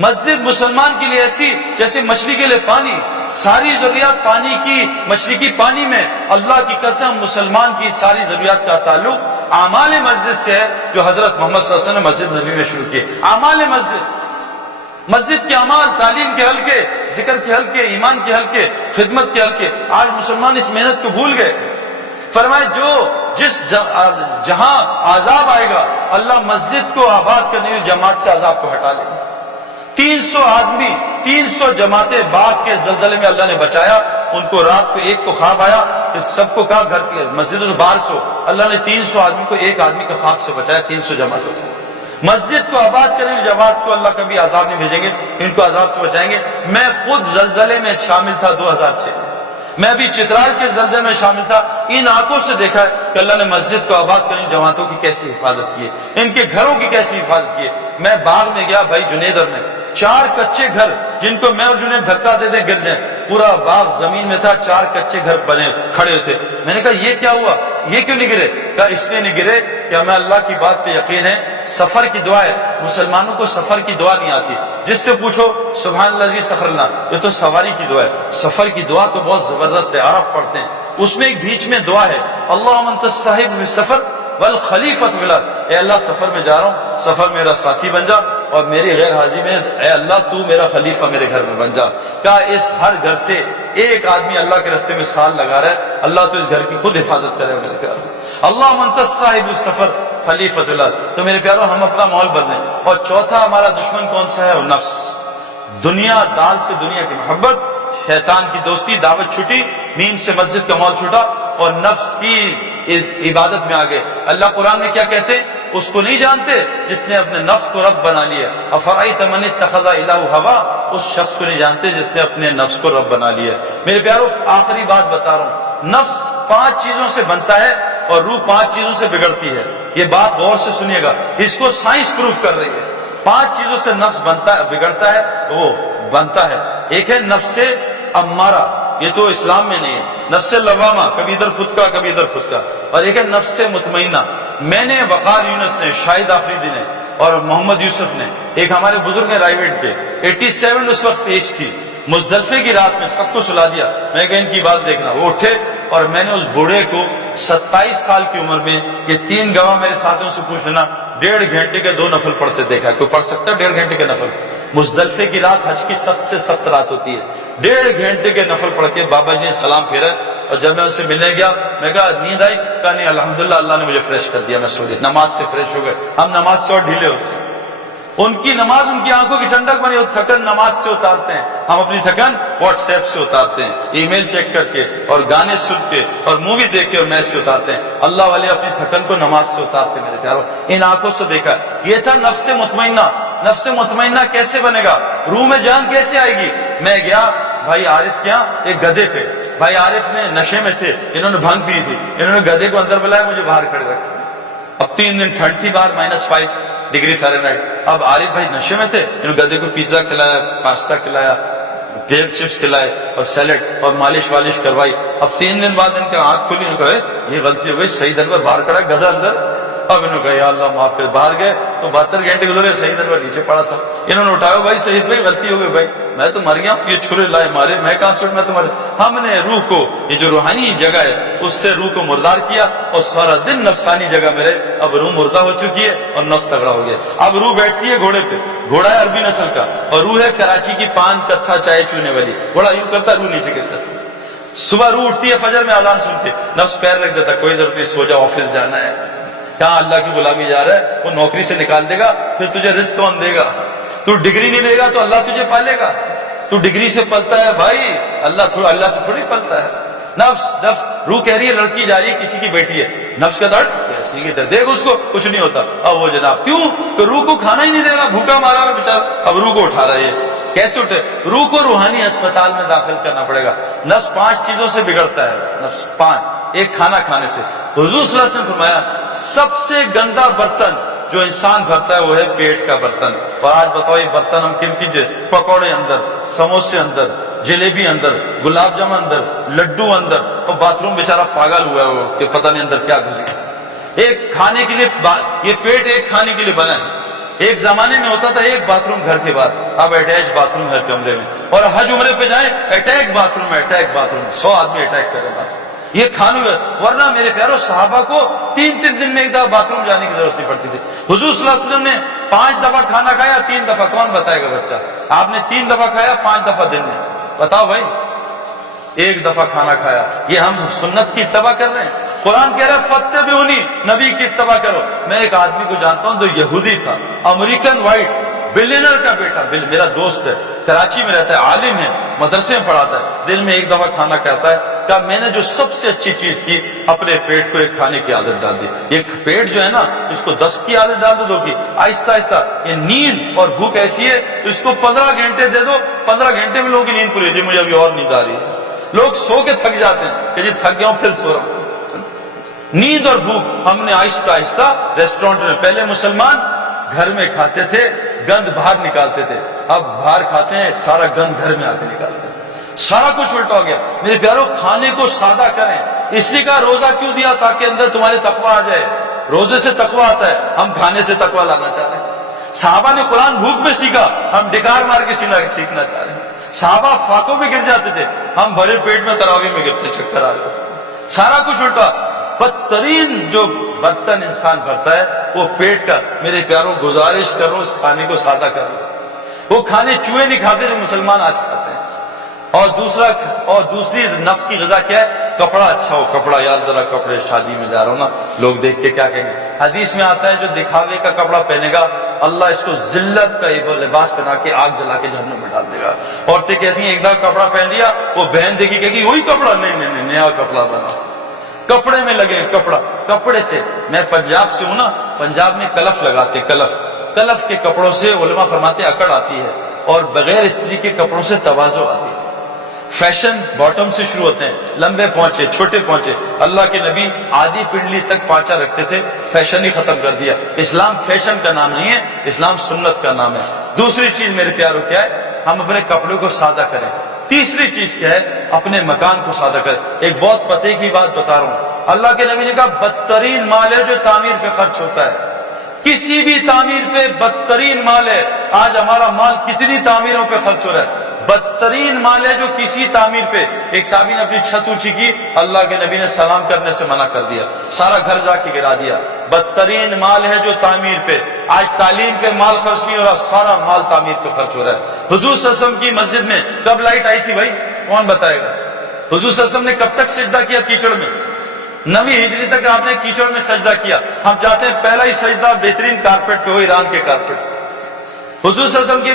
مسجد مسلمان کے لیے ایسی جیسے مچھلی کے لیے پانی، ساری ضروریات پانی کی، مچھلی کی پانی میں۔ اللہ کی قسم مسلمان کی ساری ضروریات کا تعلق اعمال مسجد سے ہے، جو حضرت محمد صلی اللہ علیہ وسلم نے مسجد نبی میں شروع کیے۔ اعمال مسجد کے اعمال، تعلیم کے حلقے، ذکر کے حلقے، ایمان کے حلقے، خدمت کے حلقے۔ آج مسلمان اس محنت کو بھول گئے۔ فرمائے جہاں عذاب آئے گا اللہ مسجد کو آباد کرنے کی جماعت سے عذاب کو ہٹا لے گا۔ 300 آدمی، 300 جماعتیں باغ کے زلزلے میں اللہ نے بچایا۔ ان کو رات کو ایک کو خواب آیا کہ سب کو کہا گھر کی مسجد میں باہر سو، اللہ نے 300 آدمی کو ایک آدمی کا خواب سے بچایا، 300 جماعتوں کو۔ مسجد کو آباد کرنے کی جماعت کو اللہ کبھی عذاب نہیں بھیجیں گے، ان کو عذاب سے بچائیں گے۔ میں خود زلزلے میں شامل تھا 2006 میں، میں بھی چترال کے زلزلے میں شامل تھا۔ ان آنکھوں سے دیکھا ہے کہ اللہ نے مسجد کو آباد کرنے کی جماعتوں کی کیسی حفاظت کی ہے، ان کے گھروں کی کیسی حفاظت کی ہے۔ میں باغ میں گیا بھائی جنیدر میں، 4 کچے گھر جن کو میں اور جنید دھکا دے دیں گر جائیں، پورا باغ زمین میں تھا، 4 کچے گھر بنے کھڑے تھے۔ میں نے کہا یہ کیا ہوا، یہ کیوں نہیں گرے؟ کہا اس لیے نہیں گرے کہ ہمیں اللہ کی بات پہ یقین ہے، سفر کی دعا ہے۔ مسلمانوں کو سفر کی دعا نہیں آتی، جس سے پوچھو سبحان اللہ سفرنا، یہ تو سواری کی دعا ہے۔ سفر کی دعا تو بہت زبردست ہے، عرب پڑھتے ہیں، اس میں ایک بیچ میں دعا ہے، اللہم انت الصاحب فی السفر والخلیفۃ فی الارض، اے اللہ سفر میں جا رہا ہوں، سفر میرا ساتھی بن جا، اور میری غیر حاضری میں اے اللہ تو میرا خلیفہ میرے گھر میں بن جا۔ کہا اس ہر گھر سے ایک آدمی اللہ کے راستے میں سال لگا رہا ہے، اللہ تو اس گھر کی خود حفاظت کرے میرے پیارو۔ اللہم انت الصاحب السفر خلیفۃ الارض، تو میرے پیارو ہم اپنا ماحول بدلیں۔ اور چوتھا ہمارا دشمن کون سا ہے؟ وہ نفس، دنیا، دال سے دنیا کی محبت، شیطان کی دوستی، دعوت چھٹی، نیم سے مسجد کا ماحول چھوٹا، اور نفس کی عبادت میں آگے۔ اللہ قرآن میں کیا کہتے ہیں؟ اس کو نہیں جانتے جس نے اپنے نفس کو رب بنا لیا، افرأیت من اتخذ الہ ہوا، اس شخص کو نہیں جانتے جس نے اپنے نفس کو رب بنا لیا۔ میرے پیارو آخری بات بتا رہا ہوں، نفس 5 چیزوں سے بنتا ہے اور روح 5 چیزوں سے بگڑتی ہے۔ یہ بات غور سے سنیے گا، اس کو سائنس پروف کر رہی ہے۔ 5 چیزوں سے نفس بگڑتا ہے، وہ بنتا ہے۔ ایک ہے نفس امارہ، یہ تو اسلام میں نہیں ہے، نفس لوامہ، کبھی ادھر خود کا کبھی ادھر خود کا، اور ایک ہے نفس مطمئنہ۔ میں نے، وقار یونس نے، شاہد آفریدی نے اور محمد یوسف نے، ایک ہمارے بزرگ ہیں رائیویٹ کے، 87 اس وقت ایج تھی، مزدلفے کی رات میں سب کو سلا دیا۔ میں کہا ان کی بات دیکھنا، وہ اٹھے اور میں نے اس بوڑھے کو 27 سال کی عمر میں، یہ 3 گواہ میرے ساتھیوں سے پوچھ لینا، 1.5 گھنٹے کے 2 نفل پڑھتے دیکھا۔ کوئی پڑھ سکتا 1.5 گھنٹے کے نفل؟ مزدلفے کی رات حج کی سخت سے سخت رات ہوتی ہے، 1.5 گھنٹے کے نفل پڑھ کے بابا جی نے سلام پھیرا، اور جب میں ان سے ملنے گیا میں کہا نیند آئی؟ کہا نہیں الحمدللہ اللہ نے مجھے فریش کر دیا، میں سو گیا، نماز سے فریش ہو گئے۔ ہم نماز سے اور ڈھیلے ہوتے ہیں، ان کی نماز ان کی آنکھوں کی ٹھنڈک بنی، تھکن نماز سے اتارتے ہیں، ہم اپنی تھکن واٹس ایپ سے اتارتے ہیں، ای میل چیک کر کے اور گانے سن کے اور مووی دیکھ کے اور میچ سے اتارتے ہیں۔ اللہ والے اپنی تھکن کو نماز سے اتارتے ہیں۔ میرے پیارو ان آنکھوں سے دیکھا، یہ تھا نفس مطمئنہ۔ نفس مطمئنہ کیسے بنے گا؟ روح میں جان کیسے آئے گی؟ میں گیا بھائی عارف کیا، ایک گدھے پہ، بھائی عارف نے نشے میں تھے، انہوں نے بھنگ پی تھی، انہوں نے گدھے کو اندر بلایا، مجھے باہر کھڑے رکھا۔ اب 3 دن ٹھنڈ تھی باہر، -5 ڈگری فahrenheit۔ اب عارف بھائی نشے میں تھے، انہوں نے گدھے کو پیزا کھلایا، پاستا کھلایا، گیل چپس کھلائے اور سیلڈ اور مالش والش کروائی۔ اب 3 دن بعد ان کی آنکھ کھلی، انہوں نے کہا یہ غلطی ہو گئی، صحیح دن پر باہر کھڑا گدھا اندر۔ اب انہوں نے کہا یا اللہ معاف کر، باہر گئے تو 72 گھنٹے گزرے، صحیح دن پر نیچے پڑا تھا۔ انہوں نے اٹھایا، بھائی سعید بھائی غلطی ہو گئی، بھائی میں تو مر گیا، یہ چھرے لائے مارے، میں کہاں سے میں تمہارے۔ ہم نے روح کو، یہ جو روحانی جگہ ہے اس سے روح کو مردار کیا، اور سارا دن نفسانی جگہ میں رہے۔ اب روح مردہ ہو چکی ہے اور نفس تگڑا ہو گیا۔ اب روح بیٹھتی ہے گھوڑے پہ، گھوڑا ہے عربی نسل کا، اور روح ہے کراچی کی پان کتھا چائے چونے والی۔ گھوڑا یوں کرتا، روح نیچے گرتا۔ صبح روح اٹھتی ہے فجر میں اذان سن کے، نفس پیر رکھ دیتا، کوئی ضرورت نہیں، سو جا، آفس جانا ہے، کہاں اللہ کی غلامی جا رہا ہے، وہ نوکری سے نکال دے گا، پھر تجھے رزق کون دے گا؟ تو ڈگری نہیں دے گا تو اللہ تجھے پالے گا؟ تو ڈگری سے پلتا ہے بھائی، اللہ سے تھوڑی پلتا ہے۔ نفس روح کہہ رہی ہے لڑکی جا رہی ہے، کسی کی بیٹی ہے، نفس کا درد ایسی کی درد، دیکھ اس کو کچھ نہیں ہوتا۔ اب وہ جناب کیوں کہ روح کو کھانا ہی نہیں دے رہا، بھوکا مارا ہے بیچارہ، اب روح کو اٹھا رہا ہے۔ کیسے اٹھے؟ روح کو روحانی اسپتال میں داخل کرنا پڑے گا۔ نفس 5 چیزوں سے بگڑتا ہے، نفس 5۔ ایک کھانا کھانے سے، حضور صلی اللہ علیہ وسلم نے فرمایا سب سے گندا برتن جو انسان بھرتا ہے وہ ہے پیٹ کا برتن۔ اور آج بتاؤ یہ برتن ہم کن کن، پکوڑے اندر، سموسے اندر، جلیبی اندر، گلاب جامن اندر، لڈو اندر، اور باتھ روم بیچارہ پاگل ہوا ہے وہ کہ پتہ نہیں اندر کیا گھسی۔ ایک کھانے کے لیے، یہ پیٹ ایک کھانے کے لیے بنا ہے، ایک زمانے میں ہوتا تھا ایک باتھ روم گھر کے باہر، اب اٹیچ باتھ روم ہر کمرے میں، اور حج عمرے پہ جائیں اٹیک باتھ روم، 100 آدمی اٹیک کرے باتھ روم، یہ کھانوں ہے۔ ورنہ میرے پیارو صحابہ کو 3 دن میں ایک دفعہ باتھ روم جانے کی ضرورت نہیں پڑتی تھی۔ حضور صلی اللہ علیہ وسلم نے 5 دفعہ کھانا کھایا، 3 دفعہ، کون بتائے گا بچہ؟ آپ نے 3 دفعہ کھایا، 5 دفعہ دن میں، بتاؤ بھائی، 1 دفعہ کھانا کھایا۔ یہ ہم سنت کی اتباع کر رہے ہیں؟ قرآن کہہ رہا ہے فاتبعونی، نبی کی اتباع کرو۔ میں ایک آدمی کو جانتا ہوں جو یہودی تھا، امریکن وائٹ، بلینر کا بیٹا، میرا دوست ہے، کراچی میں رہتا ہے، عالم ہے، مدرسے میں پڑھاتا ہے، دن میں 1 دفعہ کھانا کھاتا ہے۔ کہا میں نے جو سب سے اچھی چیز کی، اپنے پیٹ کو ایک کھانے کی عادت ڈال دی۔ ایک پیٹ جو ہے نا، اس کو 10 کی عادت ڈال دو کہ آہستہ آہستہ یہ نیند اور بھوک ایسی ہے، اس کو 15 گھنٹے دے دو، 15 گھنٹے میں لوگوں کی نیند پوری، جی مجھے ابھی اور نیند آ رہی ہے۔ لوگ سو کے تھک جاتے ہیں کہ جی تھک گیا ہوں پھر سو رہا ہوں۔ نیند اور بھوک ہم نے آہستہ آہستہ ریسٹورنٹ میں، پہلے مسلمان گھر میں کھاتے تھے، گند باہر نکالتے تھے، اب باہر کھاتے ہیں، سارا گند گھر میں آ کے نکالتے ہیں، سارا کچھ الٹا ہو گیا۔ میرے پیارو کھانے کو سادہ کریں، اس لیے کہا روزہ کیوں دیا؟ تاکہ اندر تمہارے تقویٰ آ جائے، روزے سے تقویٰ آتا ہے، ہم کھانے سے تقویٰ لانا چاہ رہے ہیں۔ صحابہ نے قرآن بھوک میں سیکھا، ہم ڈکار مار کے سیکھنا چاہ رہے ہیں۔ صحابہ فاقوں میں گر جاتے تھے، ہم بھرے پیٹ میں تراویح میں گرتے، چکر آ رہے، سارا کچھ الٹا۔ بدترین جو برتن انسان بھرتا ہے وہ پیٹ کا۔ میرے پیاروں گزارش کرو اس کھانے کو سادہ کرو، وہ کھانے چوہے نہیں کھاتے جو مسلمان آج کھاتے ہیں۔ اور دوسری نفس کی غذا کیا ہے؟ کپڑا اچھا ہو، کپڑا، یار ذرا کپڑے، شادی میں جا رہا ہوں نا، لوگ دیکھ کے کیا کہیں گے؟ حدیث میں آتا ہے جو دکھاوے کا کپڑا پہنے گا اللہ اس کو ذلت کا لباس پہنا کے آگ جلا کے جہنم میں ڈال دے گا۔ عورتیں کہتی ہیں ایک دفعہ کپڑا پہن لیا، وہ بہن دیکھی کہے گی وہی کپڑا، نہیں نیا کپڑا بنا، کپڑے میں لگے کپڑے سے۔ میں پنجاب سے ہوں نا، پنجاب میں کلف لگاتے، کلف کے کپڑوں سے علماء فرماتے اکڑ آتی ہے، اور بغیر استری کے کپڑوں سے تواضع آتی ہے۔ فیشن باٹم سے شروع ہوتے ہیں، لمبے پہنچے، چھوٹے پہنچے۔ اللہ کے نبی آدھی پنڈلی تک پانچا رکھتے تھے، فیشن ہی ختم کر دیا۔ اسلام فیشن کا نام نہیں ہے، اسلام سنت کا نام ہے۔ دوسری چیز میرے پیاروں کیا ہے؟ ہم اپنے کپڑوں کو سادہ کریں۔ تیسری چیز کیا ہے؟ اپنے مکان کو سادہ کریں۔ ایک بہت پتے کی بات بتا رہا ہوں، اللہ کے نبی نے کہا بدترین مال ہے جو تعمیر پہ خرچ ہوتا ہے، کسی بھی تعمیر پہ بدترین مال ہے۔ آج ہمارا مال کتنی تعمیروں پہ خرچ ہو رہا ہے، بدترین مال ہے جو کسی تعمیر پہ۔ ایک صحابی نے اپنی چھت اونچی کی، اللہ کے نبی نے سلام کرنے سے منع کر دیا، سارا گھر جا کے گرا دیا۔ بدترین مال ہے جو تعمیر پہ۔ آج تعلیم پہ مال خرچ نہیں ہو رہا، سارا مال تعمیر پہ خرچ ہو رہا ہے۔ حضور صلی اللہ علیہ وسلم کی مسجد میں کب لائٹ آئی تھی بھائی؟ کون بتائے گا؟ حضور صلی اللہ علیہ وسلم نے کب تک سجدہ کیا کیچڑ میں؟ 9ویں ہجری تک آپ نے کیچڑ میں سجدہ کیا۔ ہم چاہتے ہیں پہلا ہی سجدہ بہترین کارپیٹ پہ ہو، ایران کے کارپیٹ سے۔ حضور صلی اللہ علیہ وسلم کی